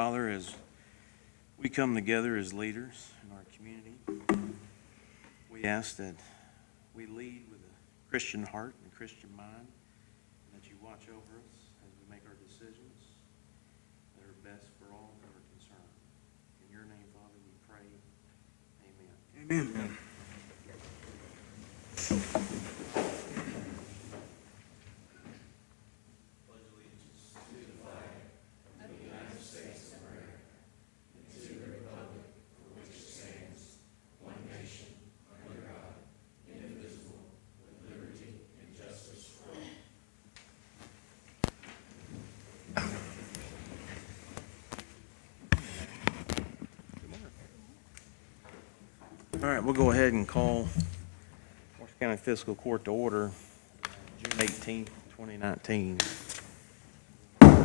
Father, as we come together as leaders in our community, we ask that we lead with a Christian heart and a Christian mind, and that you watch over us as we make our decisions that are best for all that are concerned. In your name, Father, we pray. Amen. Amen. All right, we'll go ahead and call Washington County Fiscal Court to order, June 18th, 2019. Go ahead.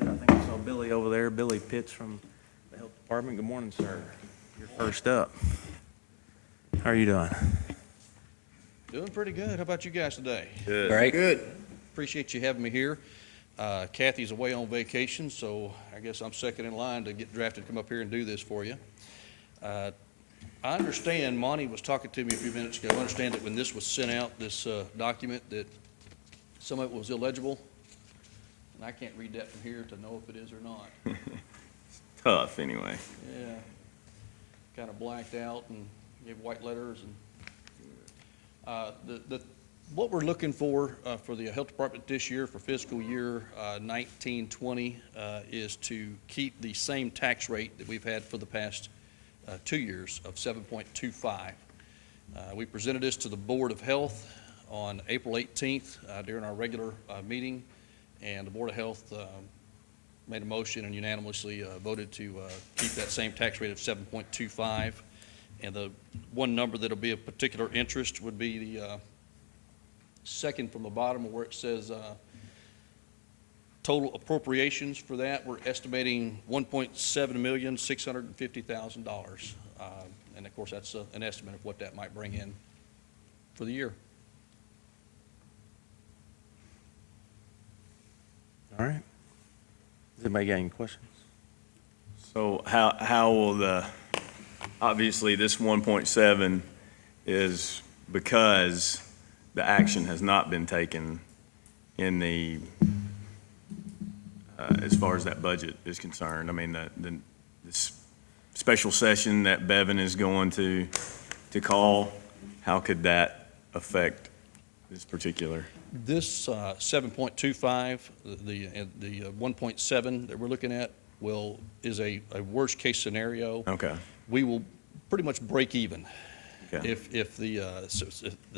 I think I saw Billy over there, Billy Pitts from the Health Department. Good morning, sir. You're first up. How are you doing? Doing pretty good. How about you guys today? Good. Great. Good. Appreciate you having me here. Kathy's away on vacation, so I guess I'm second in line to get drafted to come up here and do this for you. I understand, Monty was talking to me a few minutes ago, I understand that when this was sent out, this document, that some of it was illegible, and I can't read that from here to know if it is or not. Tough, anyway. Yeah, kind of blacked out and gave white letters. And what we're looking for the Health Department this year, for fiscal year 1920, is to keep the same tax rate that we've had for the past 2 years of 7.25. We presented this to the Board of Health on April 18th during our regular meeting, and the Board of Health made a motion and unanimously voted to keep that same tax rate of 7.25. And the one number that'll be of particular interest would be the second from the bottom, where it says total appropriations for that. We're estimating $1.7,650,000. And of course, that's an estimate of what that might bring in for the year. All right. Does anybody got any questions? So how will obviously this 1.7 is because the action has not been taken in the, as far as that budget is concerned. I mean, this special session that Bevan is going to call, how could that affect this particular? This 7.25, the 1.7 that we're looking at is a worst case scenario. Okay. We will pretty much break even. Okay. If the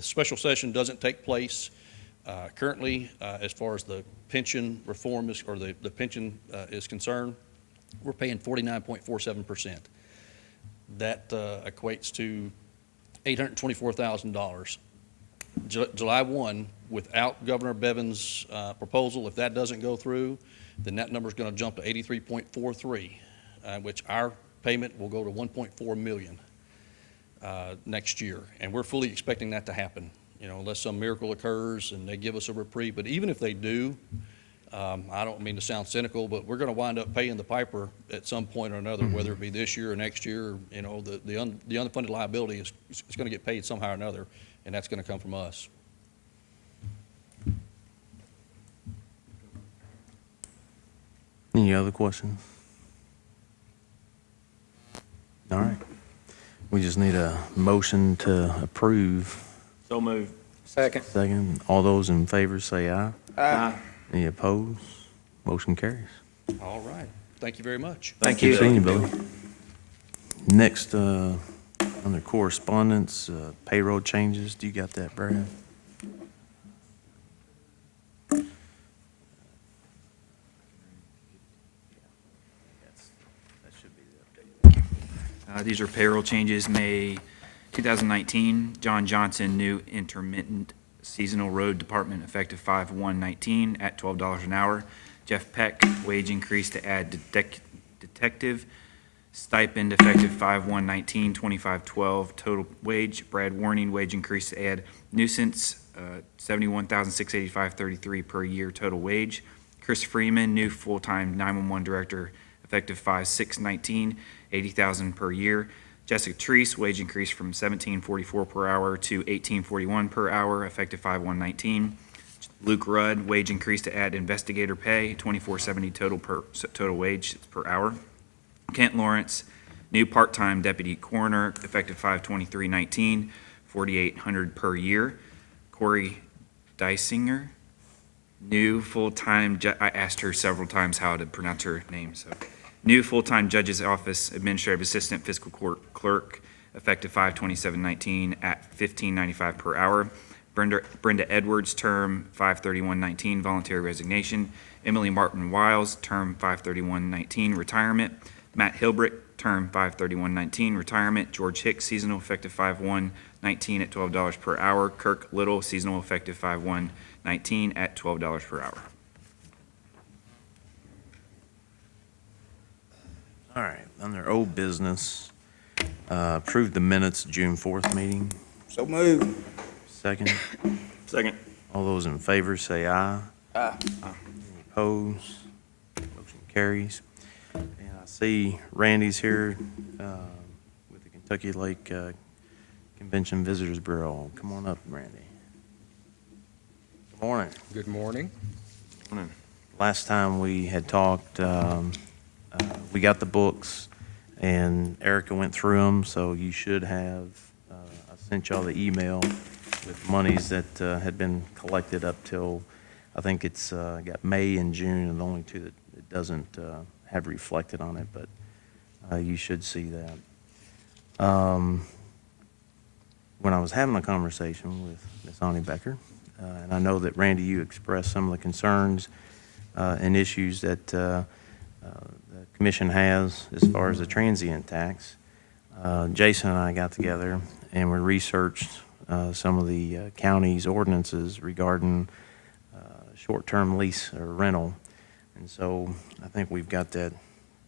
special session doesn't take place. Currently, as far as the pension reform or the pension is concerned, we're paying 49.47%. That equates to $824,000. July 1, without Governor Bevan's proposal, if that doesn't go through, then that number is going to jump to 83.43, which our payment will go to $1.4 million next year. And we're fully expecting that to happen, unless some miracle occurs and they give us a reprieve. But even if they do, I don't mean to sound cynical, but we're going to wind up paying the piper at some point or another, whether it be this year or next year. The unfunded liability is going to get paid somehow or another, and that's going to come from us. Any other questions? All right. We just need a motion to approve. So moved. Second. Second. All those in favor say aye. Aye. Any opposed? Motion carries. All right. Thank you very much. Thank Good you. seeing you, Billy. Next, under correspondence, payroll changes. Do you got that, Brad? These are payroll changes. May 2019, John Johnson, new intermittent seasonal road department, effective 5/1/19 at $12 an hour. Jeff Peck, wage increase to add detective stipend, effective 5/1/19, 25.12 total wage. Brad Warning, wage increase to add nuisance, $71,685.33 per year total wage. Chris Freeman, new full-time 911 director, effective 5/6/19, $80,000 per year. Jessica Treese, wage increase from $17.44 per hour to $18.41 per hour, effective 5/1/19. Luke Rudd, wage increase to add investigator pay, $24.70 total wage per hour. Kent Lawrence, new part-time deputy coroner, effective 5/23/19, $4,800 per year. Corey Dysinger, new full-time, I asked her several times how to pronounce her name, so. New full-time judge's office administrative assistant fiscal court clerk, effective 5/27/19 at $15.95 per hour. Brenda Edwards, term 5/31/19, voluntary resignation. Emily Martin Wiles, term 5/31/19, retirement. Matt Hilbrick, term 5/31/19, retirement. George Hicks, seasonal, effective 5/1/19 at $12 per hour. Kirk Little, seasonal, effective 5/1/19 at $12 per hour. All right, under old business, approve the minutes June 4th meeting. So moved. Second. Second. All those in favor say aye. Aye. Any opposed? Motion carries. And I see Randy's here with the Kentucky Lake Convention Visitors Bureau. Come on up, Randy. Good morning. Good morning. Morning. Last time we had talked, we got the books, and Erica went through them, so you should have, I sent y'all the email with monies that had been collected up till, I think it's got May and June, and the only two that it doesn't have reflected on it, but you should see that. When I was having a conversation with Ms. Ani Becker, and I know that, Randy, you expressed some of the concerns and issues that the commission has as far as the transient tax. Jason and I got together and we researched some of the county's ordinances regarding short-term lease or rental. And so I think we've got that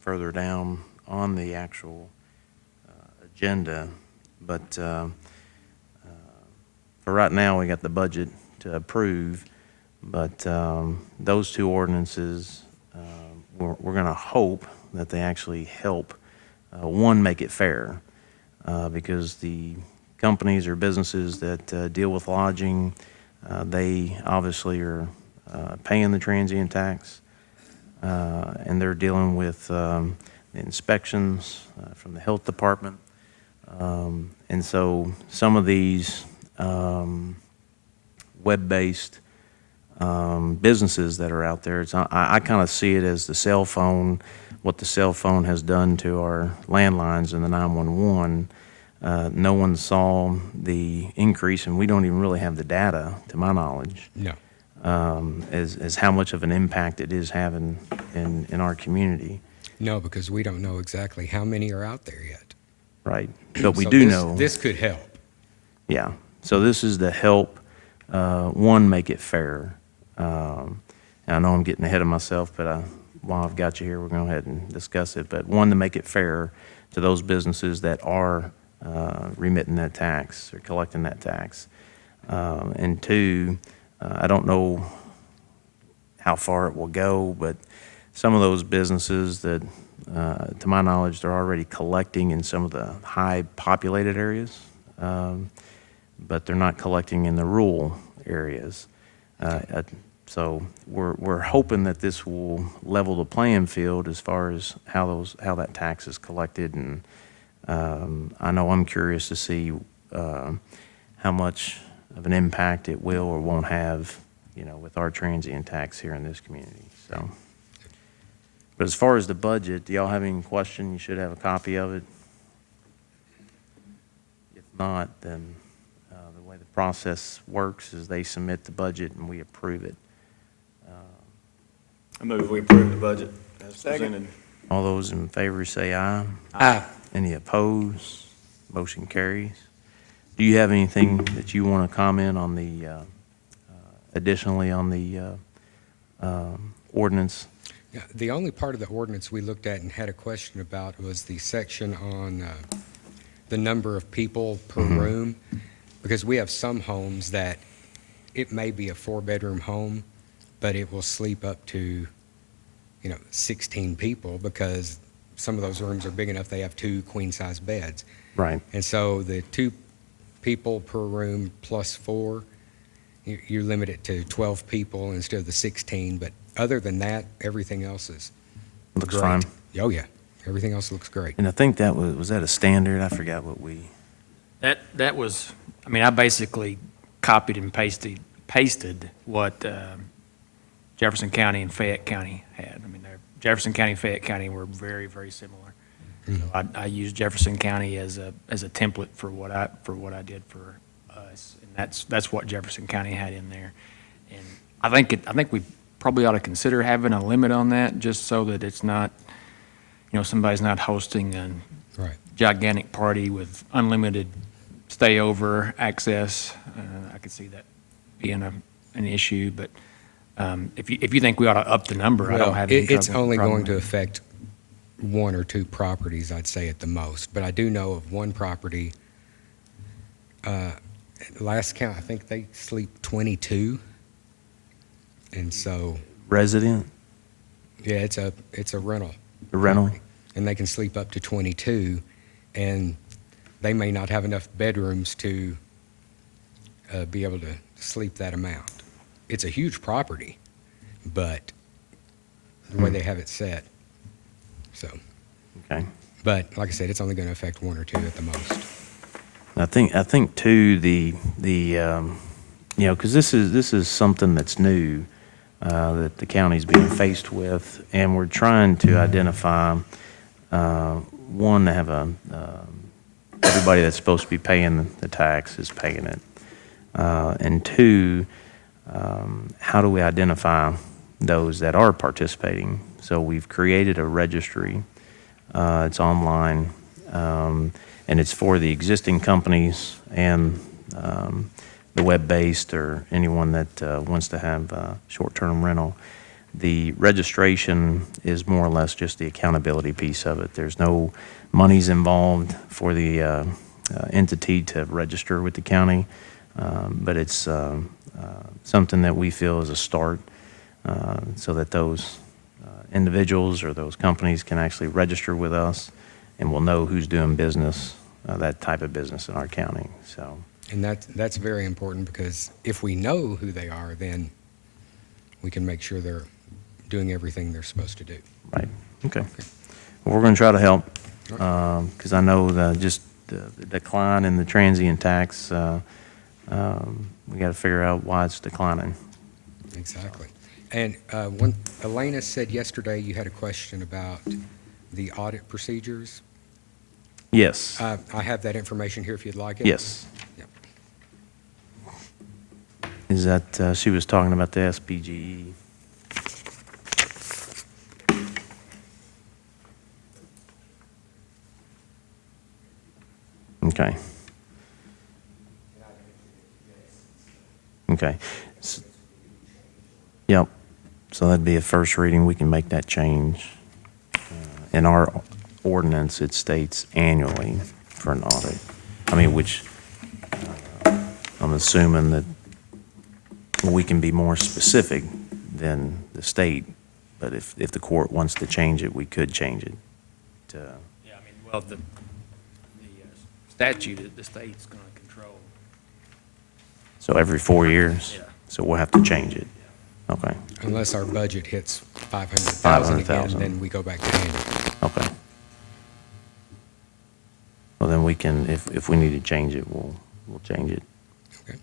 further down on the actual agenda. But for right now, we got the budget to approve. But those two ordinances, we're going to hope that they actually help, one, make it fair, because the companies or businesses that deal with lodging, they obviously are paying the transient tax, and they're dealing with the inspections from the health department. And so some of these web-based businesses that are out there, I kind of see it as the cell phone, what the cell phone has done to our landlines in the 911. No one saw the increase, and we don't even really have the data, to my knowledge, No. as how much of an impact it is having in our community. No, because we don't know exactly how many are out there yet. Right. But we So do this- know. This could help. Yeah. So this is to help, one, make it fair. And I know I'm getting ahead of myself, but while I've got you here, we're going to go ahead and discuss it. But one, to make it fair to those businesses that are remitting that tax or collecting that tax. And two, I don't know how far it will go, but some of those businesses that, to my knowledge, they're already collecting in some of the high populated areas, but they're not collecting in the rural areas. So we're hoping that this will level the playing field as far as how that tax is collected. And I know I'm curious to see how much of an impact it will or won't have, with our transient tax here in this community. So, but as far as the budget, do y'all have any question? You should have a copy of it. If not, then the way the process works is they submit the budget and we approve it. I move we approve the budget as presented. All those in favor say aye. Aye. Any opposed? Motion carries. Do you have anything that you want to comment on the, additionally on the ordinance? Yeah, the only part of the ordinance we looked at and had a question about was the section on the number of people per room, because we have some homes that it may be a 4-bedroom home, but it will sleep up to, 16 people, because some of those rooms are big enough, they have 2 queen-size beds. Right. And so the 2 people per room plus 4, you limit it to 12 people instead of the 16. But other than that, everything else is Looks great. fine. Oh, yeah. Everything else looks great. And I think that was that a standard? I forgot what we, That was, I mean, I basically copied and pasted what Jefferson County and Fayette County had. I mean, Jefferson County and Fayette County were very, very similar. So I used Jefferson County as a template for what I did for us, and that's what Jefferson County had in there. And I think we probably ought to consider having a limit on that, just so that it's not, somebody's not hosting a Right. gigantic party with unlimited stay-over access. I could see that being an issue, but if you think we ought to up the number, I don't have any It's trouble- only problem going to with it. affect 1 or 2 properties, I'd say at the most. But I do know of one property, last count, I think they sleep 22. And so, resident, yeah, it's a rental. a rental? property, and they can sleep up to 22, and they may not have enough bedrooms to be able to sleep that amount. It's a huge property, but the way they have it set, so. Okay. But like I said, it's only going to affect 1 or 2 at the most. I think too, because this is something that's new, that the county's being faced with, and we're trying to identify, one, to have everybody that's supposed to be paying the tax is paying it. And 2, how do we identify those that are participating? So we've created a registry. It's online, and it's for the existing companies and the web-based or anyone that wants to have short-term rental. The registration is more or less just the accountability piece of it. There's no monies involved for the entity to register with the county, but it's something that we feel is a start, so that those individuals or those companies can actually register with us, and we'll know who's doing business, that type of business in our county. So, And that's very important, because if we know who they are, then we can make sure they're doing everything they're supposed to do. right, okay. Well, we're going to try to help, because I know just the decline in the transient tax, we got to figure out why it's declining. Exactly. And Elena said yesterday you had a question about the audit procedures. Yes, I have that information here if you'd like it. yes. Yep. Is that, she was talking about the SPGE. Okay. Okay. Yep. So that'd be a first reading. We can make that change. In our ordinance, it states annually for an audit. I mean, which I'm assuming that we can be more specific than the state, but if the court wants to change it, we could change it to, Yeah, I mean, well, the statute, the state's going to control. so every 4 years? Yeah. So we'll have to change it? Okay, Unless our budget hits 500,000 again, 500,000. then we go back to annual. okay. Well, then we can, if we need to change it, we'll change it. Okay.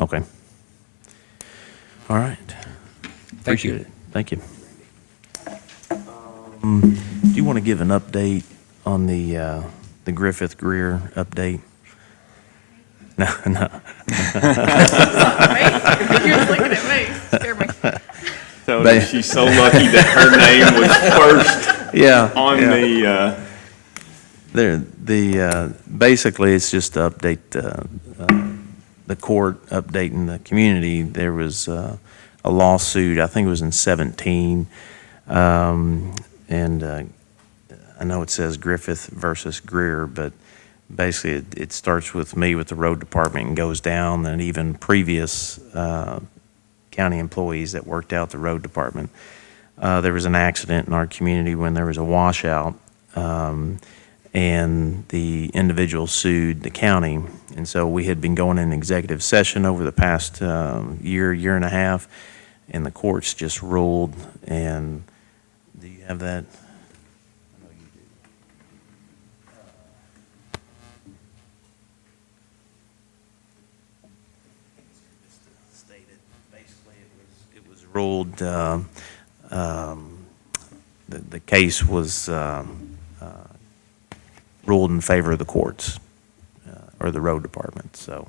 Okay. All right. Thank you. Appreciate it. Thank you. Do you want to give an update on the Griffith Greer update? No, no. You're just looking at me. Scare me. So They- she's so lucky that her name was first Yeah. on yeah. the, Basically, it's just to update the court, updating the community. There was a lawsuit, I think it was in 17, and I know it says Griffith versus Greer, but basically it starts with me with the road department and goes down, and even previous county employees that worked out the road department. There was an accident in our community when there was a washout, and the individual sued the county. And so we had been going in executive session over the past year and a half, and the courts just ruled. And do you have that? I know you do. Stated, basically it was ruled, the case was ruled in favor of the courts, or the road department. So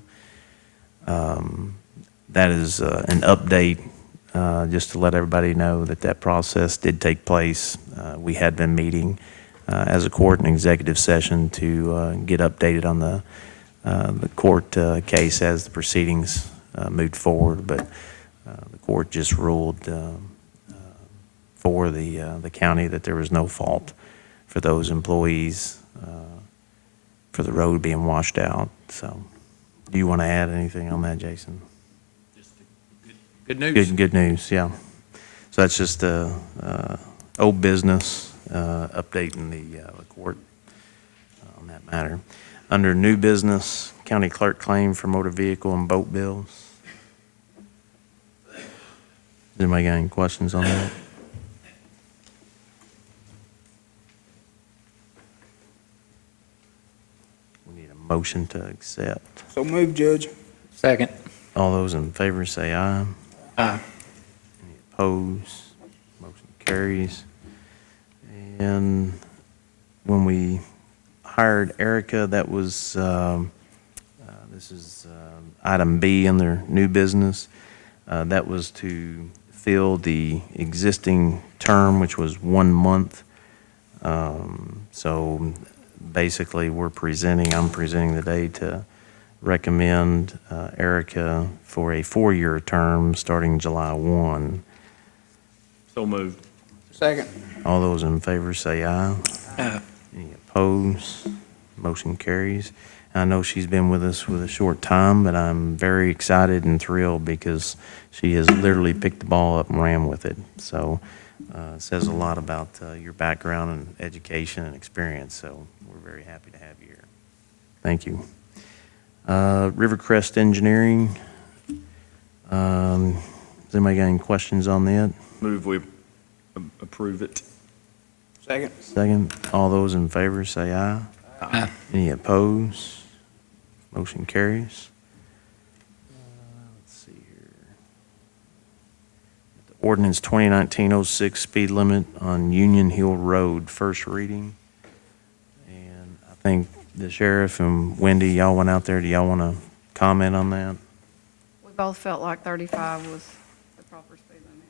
that is an update, just to let everybody know that that process did take place. We had been meeting as a court in executive session to get updated on the court case as the proceedings moved forward. But the court just ruled for the county that there was no fault for those employees for the road being washed out. So, do you want to add anything on that, Jason? Good news. Good news, yeah. So that's just old business, updating the court on that matter. Under new business, county clerk claim for motor vehicle and boat bills. Does anybody got any questions on that? We need a motion to accept. So move, Judge. Second. All those in favor say aye. Aye. Any opposed? Motion carries. And when we hired Erica, that was, this is item B under new business. That was to fill the existing term, which was 1 month. So basically, I'm presenting today to recommend Erica for a 4-year term starting July 1. So moved. Second. All those in favor say aye. Aye. Any opposed? Motion carries. I know she's been with us with a short time, but I'm very excited and thrilled because she has literally picked the ball up and ran with it. So it says a lot about your background and education and experience, so we're very happy to have you here. Thank you. Rivercrest Engineering. Has anybody got any questions on that? Move we approve it. Second. Second, all those in favor say aye. Aye. Any opposed? Motion carries. Let's see here. Ordinance 2019-06, speed limit on Union Hill Road, first reading. And I think the sheriff and Wendy, y'all went out there. Do y'all want to comment on that? We both felt like 35 was the proper speed limit.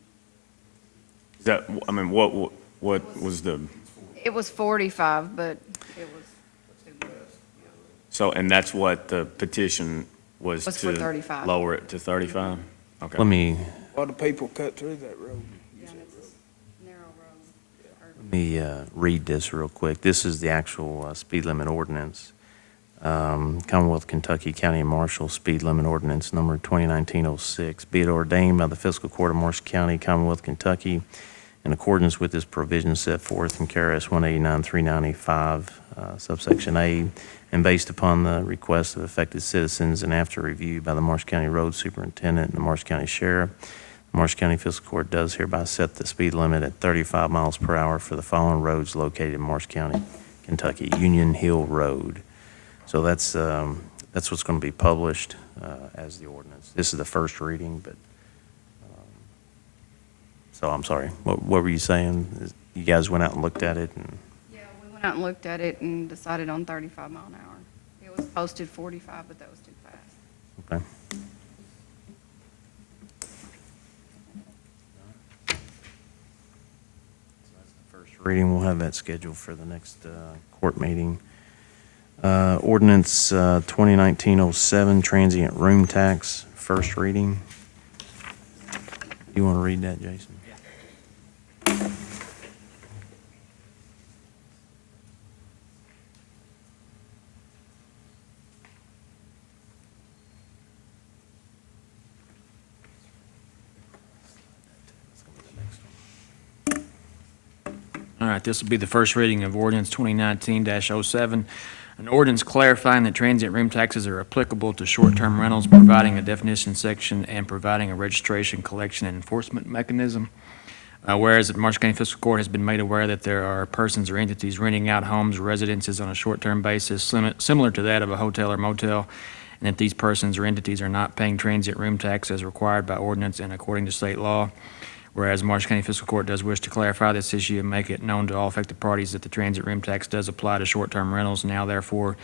Is that, I mean, what was the, It was 45, but it was too much. so, and that's what the petition was Was for to 35. lower it to 35? Okay. Let me A lot of people cut through that road. Yeah, and it's a narrow road. Let me read this real quick. This is the actual speed limit ordinance. Commonwealth, Kentucky County and Marshall Speed Limit Ordinance Number 2019-06. Be it ordained by the Fiscal Court of Marshall County, Commonwealth, Kentucky, in accordance with this provision set forth in KRS 189-395, subsection A, and based upon the request of affected citizens and after review by the Marshall County Road Superintendent and the Marshall County Sheriff, the Marshall County Fiscal Court does hereby set the speed limit at 35 miles per hour for the following roads located in Marshall County, Kentucky. Union Hill Road. So that's what's going to be published as the ordinance. This is the first reading, but, so I'm sorry. What were you saying? You guys went out and looked at it? And Yeah, we went out and looked at it and decided on 35 mile an hour. It was posted 45, but that was too fast. Okay. So that's the first reading. We'll have that scheduled for the next court meeting. Ordinance 2019-07, transient room tax, first reading. You want to read that, Jason? All right, this will be the first reading of ordinance 2019-07, an ordinance clarifying that transient room taxes are applicable to short-term rentals, providing a definition section, and providing a registration, collection, and enforcement mechanism. Whereas the Marshall County Fiscal Court has been made aware that there are persons or entities renting out homes or residences on a short-term basis similar to that of a hotel or motel, and that these persons or entities are not paying transient room tax as required by ordinance and according to state law. Whereas Marshall County Fiscal Court does wish to clarify this issue and make it known to all affected parties that the transient room tax does apply to short-term rentals. Now therefore,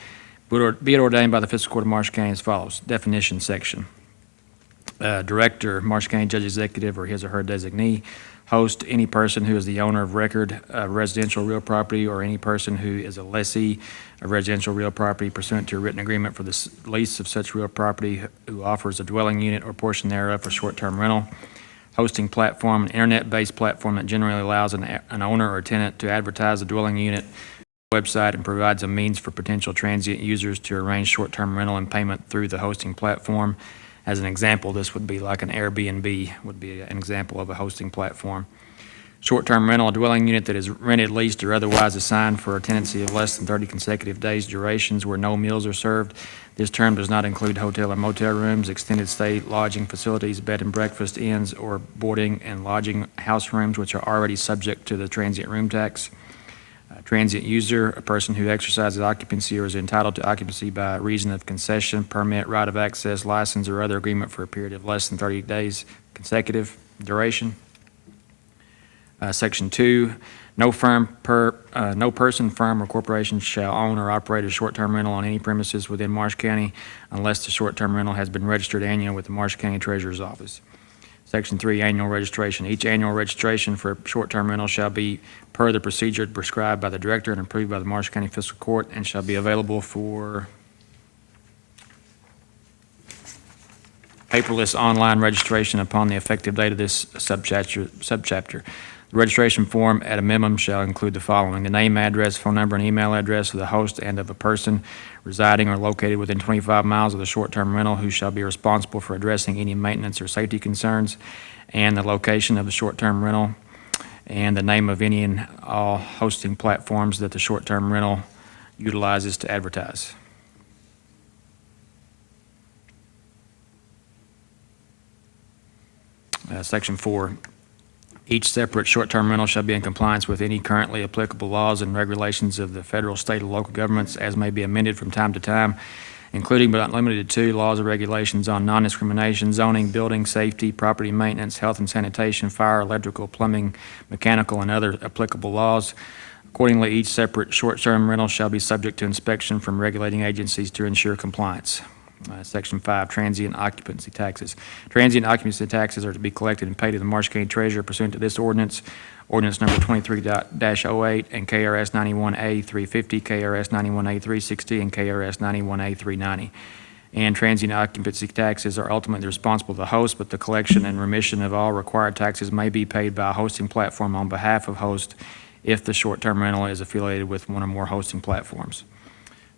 be it ordained by the Fiscal Court of Marshall County as follows. Definition section. Director, Marshall County Judge Executive, or his or her designee. Host, any person who is the owner of record of residential real property, or any person who is a lessee of residential real property pursuant to a written agreement for the lease of such real property, who offers a dwelling unit or portion thereof for short-term rental. Hosting platform, an internet-based platform that generally allows an owner or tenant to advertise a dwelling unit website and provides a means for potential transient users to arrange short-term rental and payment through the hosting platform. As an example, this would be like an Airbnb would be an example of a hosting platform. Short-term rental, a dwelling unit that is rented, leased, or otherwise assigned for a tenancy of less than 30 consecutive days durations where no meals are served. This term does not include hotel or motel rooms, extended stay lodging facilities, bed and breakfast inns, or boarding and lodging house rooms, which are already subject to the transient room tax. Transient user, a person who exercises occupancy or is entitled to occupancy by reason of concession, permit, right of access, license, or other agreement for a period of less than 30 days consecutive duration. Section 2, no person, firm, or corporation shall own or operate a short-term rental on any premises within Marshall County unless the short-term rental has been registered annually with the Marshall County Treasurer's Office. Section 3, annual registration. Each annual registration for a short-term rental shall be per the procedure prescribed by the director and approved by the Marshall County Fiscal Court, and shall be available for paperless online registration upon the effective date of this subchapter. The registration form at a minimum shall include the following: the name, address, phone number, and email address of the host and of a person residing or located within 25 miles of the short-term rental who shall be responsible for addressing any maintenance or safety concerns, and the location of the short-term rental, and the name of any and all hosting platforms that the short-term rental utilizes to advertise. Section 4. Each separate short-term rental shall be in compliance with any currently applicable laws and regulations of the federal, state, or local governments as may be amended from time to time, including but not limited to laws and regulations on non-discrimination, zoning, building, safety, property maintenance, health and sanitation, fire, electrical, plumbing, mechanical, and other applicable laws. Accordingly, each separate short-term rental shall be subject to inspection from regulating agencies to ensure compliance. Section 5, transient occupancy taxes. Transient occupancy taxes are to be collected and paid to the Marshall County Treasurer pursuant to this ordinance, ordinance number 23-08, and KRS 91A 350, KRS 91A 360, and KRS 91A 390. And transient occupancy taxes are ultimately responsible to the host, but the collection and remission of all required taxes may be paid by a hosting platform on behalf of host if the short-term rental is affiliated with one or more hosting platforms.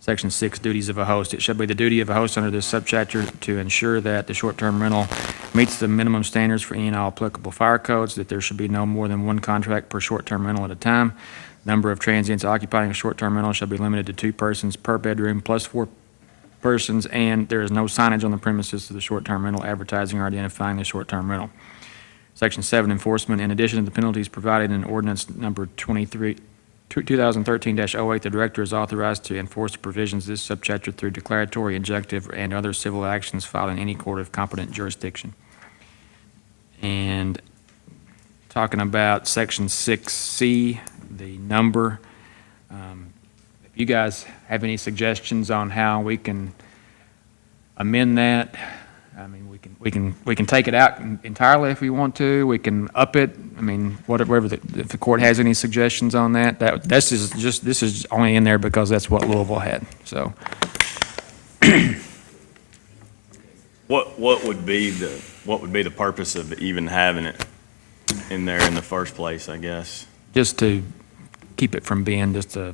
Section 6, duties of a host. It shall be the duty of a host under this subchapter to ensure that the short-term rental meets the minimum standards for any and all applicable fire codes, that there should be no more than one contract per short-term rental at a time. Number of transients occupying a short-term rental shall be limited to 2 persons per bedroom plus 4 persons, and there is no signage on the premises to the short-term rental advertising or identifying the short-term rental. Section 7, enforcement. In addition to the penalties provided in ordinance number 2013-08, the director is authorized to enforce the provisions of this subchapter through declaratory, injunctive, and other civil actions filed in any court of competent jurisdiction. And talking about Section 6C, the number, if you guys have any suggestions on how we can amend that, I mean, we can take it out entirely if we want to. We can up it. I mean, whatever. If the court has any suggestions on that, this is only in there because that's what Louisville had. So, What would be the purpose of even having it in there in the first place, I guess? just to keep it from being just a,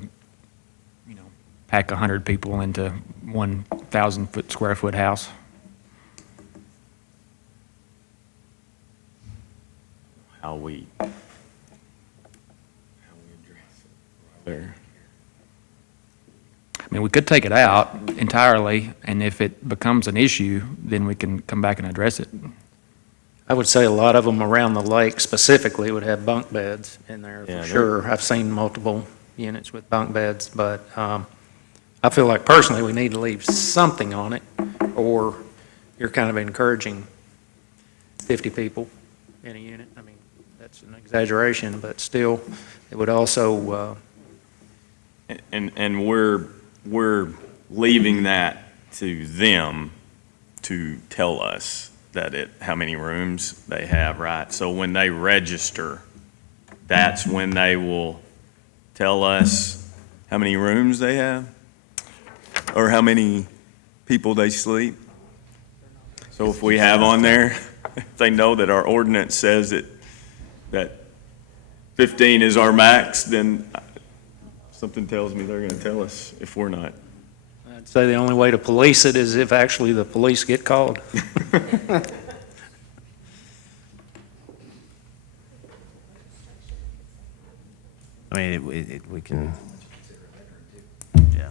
pack 100 people into 1,000 square foot house. How we mean, we could take it out entirely, and if it becomes an issue, then we can come back and address it. I would say a lot of them around the lake specifically would have bunk beds in there Yeah, for they're- sure. I've seen multiple units with bunk beds, but I feel like personally we need to leave something on it, or you're kind of encouraging 50 people in a unit. I mean, that's an exaggeration, but still, it would also, And we're leaving that to them to tell us how many rooms they have, right? So when they register, that's when they will tell us how many rooms they have? Or how many people they sleep? So if we have on there, if they know that our ordinance says that 15 is our max, then something tells me they're gonna tell us if we're not. I'd say the only way to police it is if actually the police get called. I mean, we can, yeah.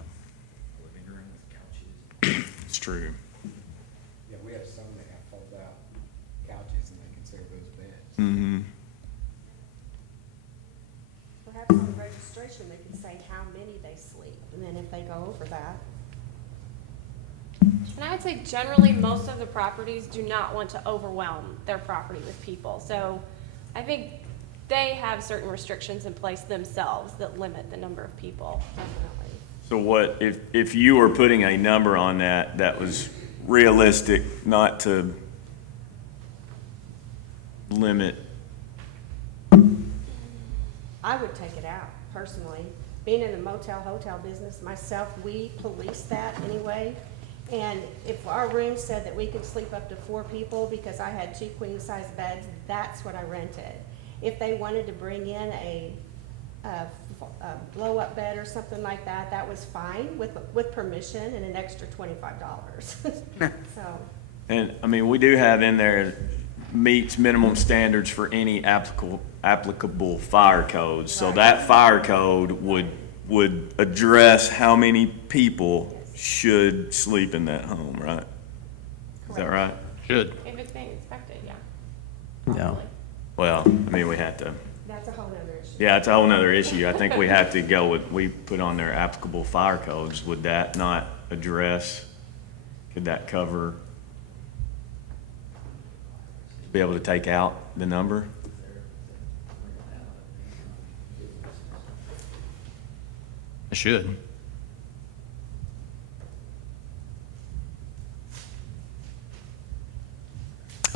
It's true. Yeah, we have some that have fold-out couches and they consider those beds. Mm-hmm. Perhaps on the registration, they can say how many they sleep, and then if they go over that. And I would say generally, most of the properties do not want to overwhelm their property with people. So I think they have certain restrictions in place themselves that limit the number of people, definitely. So what, if you were putting a number on that was realistic, not to limit, I would take it out, personally. Being in the motel, hotel business myself, we police that anyway. And if our room said that we could sleep up to 4 people because I had 2 queen-size beds, that's what I rented. If they wanted to bring in a blow-up bed or something like that, that was fine with permission and an extra $25. So, and, I mean, we do have in there meets minimum standards for any applicable fire codes. So Right. that fire code would address how many people should sleep in that home, right? Is that right? Should. If it's being inspected, yeah. Yeah. Probably. Well, I mean, we have to, that's a whole nother issue. yeah, it's a whole nother issue. I think we have to go with, we put on there applicable fire codes. Would that not address, could that cover, be able to take out the number? It should.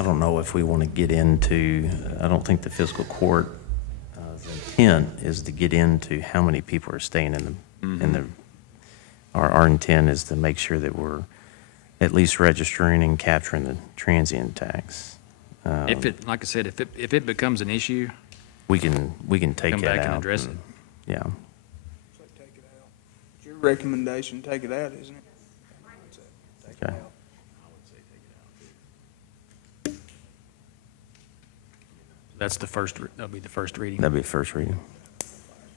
I don't know if we want to get into, I don't think the fiscal court, intent is to get into how many people are staying in the, our intent is to make sure that we're at least registering and capturing the transient tax. If it, like I said, if it becomes an issue, We can take come that out. back and address it. Yeah. So take it out. It's your recommendation, take it out, isn't it? Okay. That's the first, that'll be the first reading. That'll be first reading.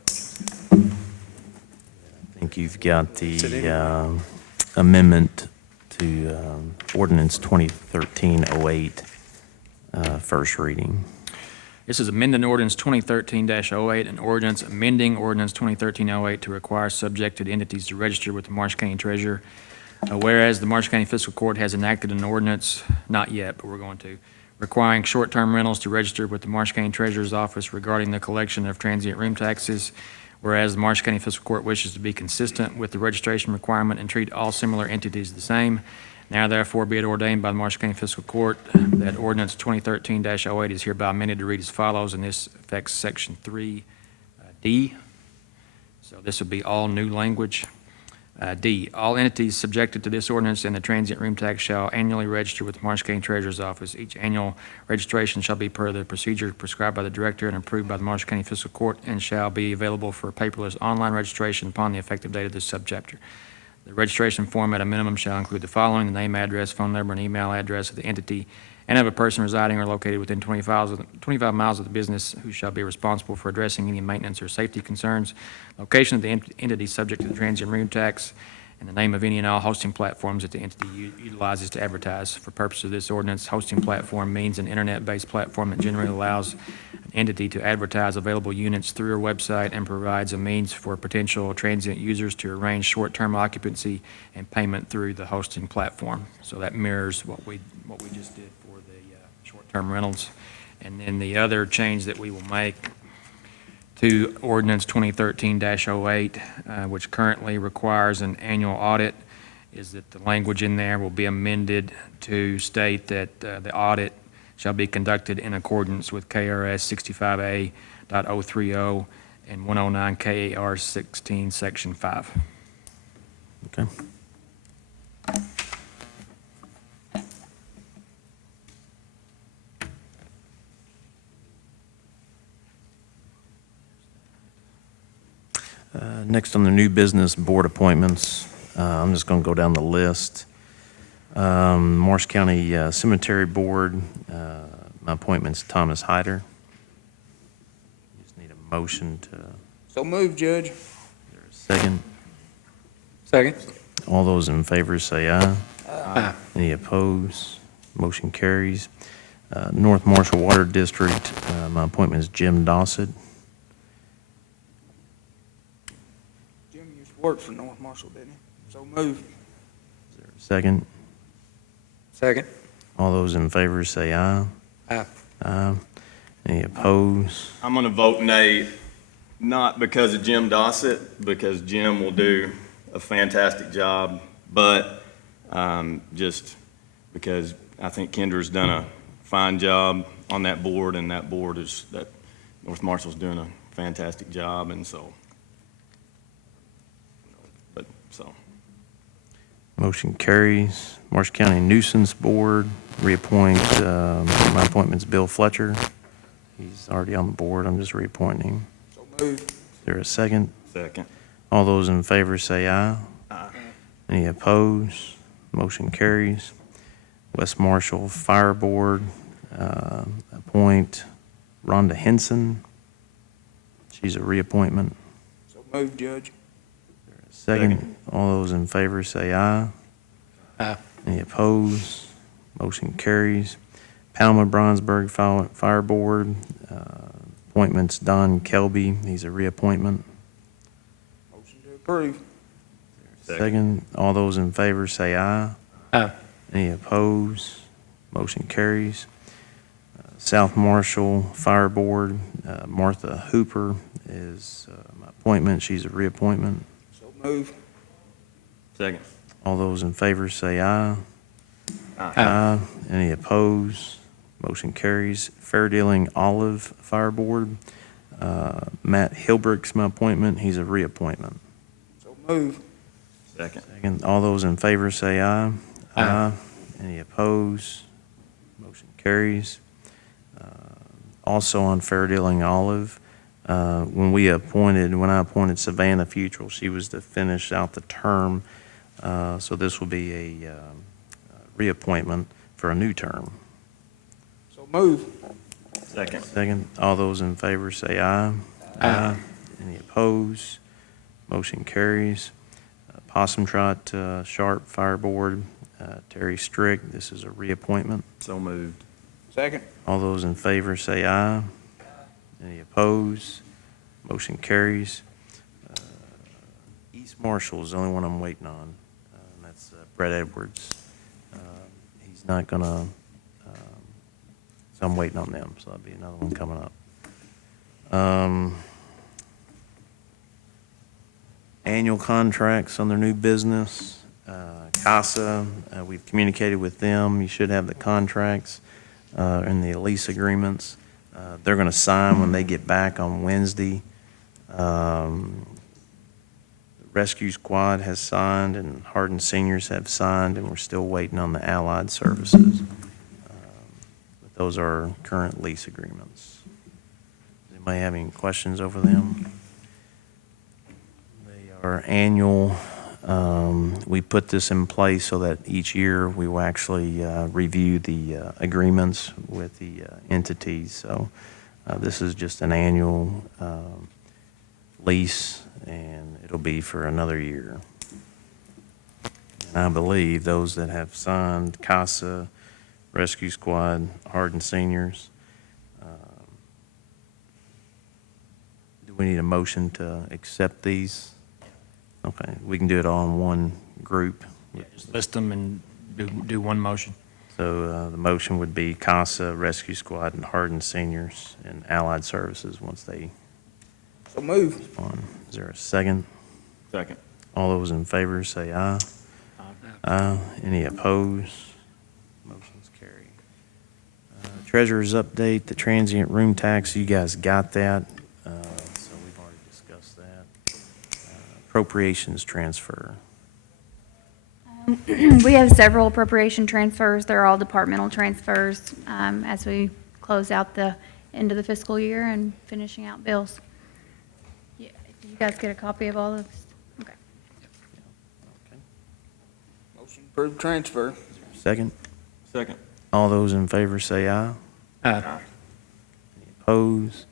I think you've got the amendment to ordinance 2013-08, first reading. This is amending ordinance 2013-08, an ordinance amending ordinance 2013-08 to require subjected entities to register with the Marsh County Treasurer. Whereas the Marsh County Fiscal Court has enacted an ordinance, not yet, but we're going to, requiring short-term rentals to register with the Marsh County Treasurer's Office regarding the collection of transient room taxes. Whereas the Marsh County Fiscal Court wishes to be consistent with the registration requirement and treat all similar entities the same. Now therefore be it ordained by the Marsh County Fiscal Court that ordinance 2013-08 is hereby amended to read as follows, and this affects section 3D. So this would be all new language. D, all entities subjected to this ordinance and the transient room tax shall annually register with the Marsh County Treasurer's Office. Each annual registration shall be per the procedure prescribed by the Director and approved by the Marsh County Fiscal Court and shall be available for paperless online registration upon the effective date of this subchapter. The registration form at a minimum shall include the following: the name, address, phone number, and email address of the entity and of a person residing or located within 25 miles of the business who shall be responsible for addressing any maintenance or safety concerns, location of the entity subject to the transient room tax, and the name of any and all hosting platforms that the entity utilizes to advertise. For purposes of this ordinance, hosting platform means an internet-based platform that generally allows an entity to advertise available units through a website and provides a means for potential transient users to arrange short-term occupancy and payment through the hosting platform. So that mirrors what we just did for the short-term rentals. And then the other change that we will make to ordinance 2013-08, which currently requires an annual audit, is that the language in there will be amended to state that the audit shall be conducted in accordance with KRS 65A.030 and 109 KAR 16, Section 5. Okay. Next on the new business board appointments, I'm just going to go down the list. Morris County Cemetery Board, my appointment's Thomas Hyder. Just need a motion to, So move, Judge. is there a second? Second. All those in favor say aye. Aye. Any opposed? Motion carries. North Marshall Water District, my appointment is Jim Dossett. Jim used to work for North Marshall, didn't he? So move. Is there a second? Second. All those in favor say aye. Aye. Aye. Any opposed? I'm going to vote nay, not because of Jim Dossett, because Jim will do a fantastic job, but just because I think Kendra's done a fine job on that board, and that board is, that North Marshall's doing a fantastic job, and so, but, so. Motion carries. Marshall County Nuisance Board, reappoint, my appointment's Bill Fletcher. He's already on the board, I'm just reappointing him. So move. Is there a second? Second. All those in favor say aye. Aye. Any opposed? Motion carries. West Marshall Fire Board, appoint Rhonda Henson. She's a reappointment. So move, Judge. Second. All those in favor say aye. Aye. Any opposed? Motion carries. Palmer Brownsburg Fire Board, appointments Don Kelby. He's a reappointment. Motion to approve. Second. All those in favor say aye. Aye. Any opposed? Motion carries. South Marshall Fire Board, Martha Hooper is my appointment. She's a reappointment. So move. Second. All those in favor say aye. Aye. Any opposed? Motion carries. Fair Dealing Olive Fire Board, Matt Hilbrick's my appointment. He's a reappointment. So move. Second. Second. All those in favor say aye. Aye. Any opposed? Motion carries. Also on Fair Dealing Olive, when I appointed Savannah Futrell, she was to finish out the term. So this will be a reappointment for a new term. So move. Second. Second. All those in favor say aye. Aye. Any opposed? Motion carries. Possum Trot Sharp Fire Board, Terry Strick. This is a reappointment. So moved. Second. All those in favor say aye. Any opposed? Motion carries. East Marshall is the only one I'm waiting on. And that's Brett Edwards. He's not gonna, so I'm waiting on them, so that'll be another one coming up. Annual contracts on their new business. CASA, we've communicated with them. You should have the contracts and the lease agreements. They're going to sign when they get back on Wednesday. Rescue Squad has signed and Hardin Seniors have signed, and we're still waiting on the Allied Services. But those are current lease agreements. Does anybody have any questions over them? They are annual. We put this in place so that each year we will actually review the agreements with the entities. So this is just an annual lease, and it'll be for another year. I believe those that have signed CASA, Rescue Squad, Hardened Seniors. Do we need a motion to accept these? Okay, we can do it all in one group. Just list them and do one motion. So the motion would be CASA, Rescue Squad, and Hardened Seniors, and Allied Services once they So move. respond. Is there a second? Second. All those in favor say aye. Aye. Any opposed? Motion's carried. Treasurer's update, the transient room tax, you guys got that. So we've already discussed that. Appropriations transfer. We have several appropriation transfers. They're all departmental transfers as we close out the end of the fiscal year and finishing out bills. Yeah, did you guys get a copy of all of this? Okay. Motion approved transfer. Second? Second. All those in favor say aye. Aye. Any opposed?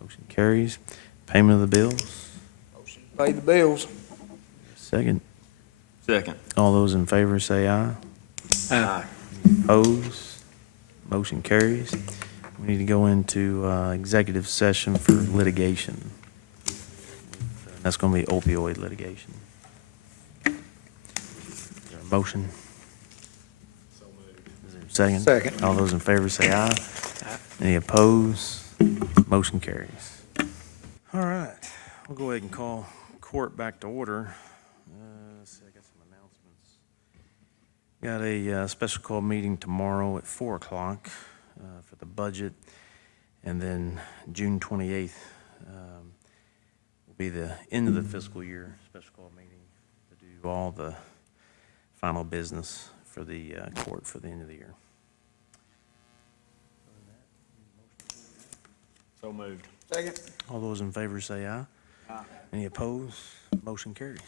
Motion carries. Payment of the bills. Motion to pay the bills. Second. Second. All those in favor say aye. Aye. Opposed? Motion carries. We need to go into executive session for litigation. That's going to be opioid litigation. Is there a motion? Is there a second? Second. All those in favor say aye. Any opposed? Motion carries. All right, we'll go ahead and call court back to order. Let's see, I got some announcements. Got a special call meeting tomorrow at 4 o'clock for the budget, and then June 28th will be the end of the fiscal year special call meeting to do all the final business for the court for the end of the year. So moved. Second. All those in favor say aye. Aye. Any opposed? Motion carries.